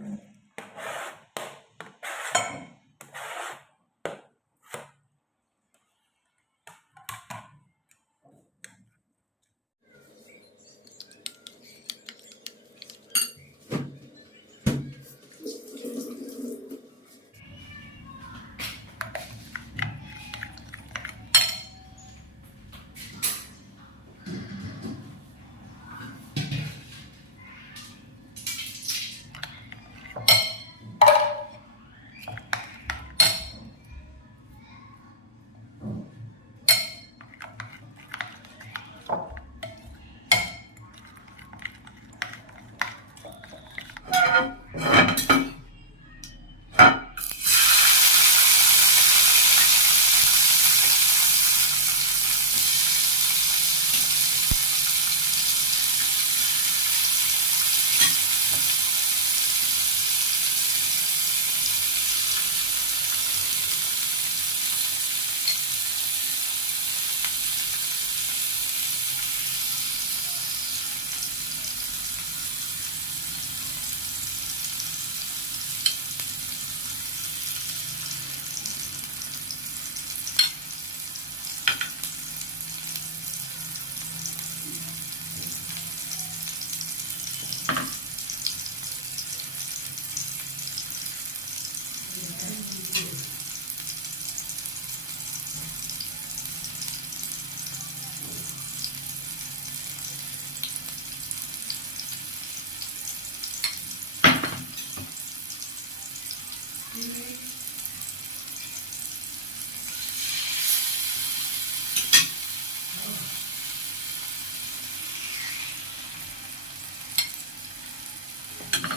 Mm-hmm. あ。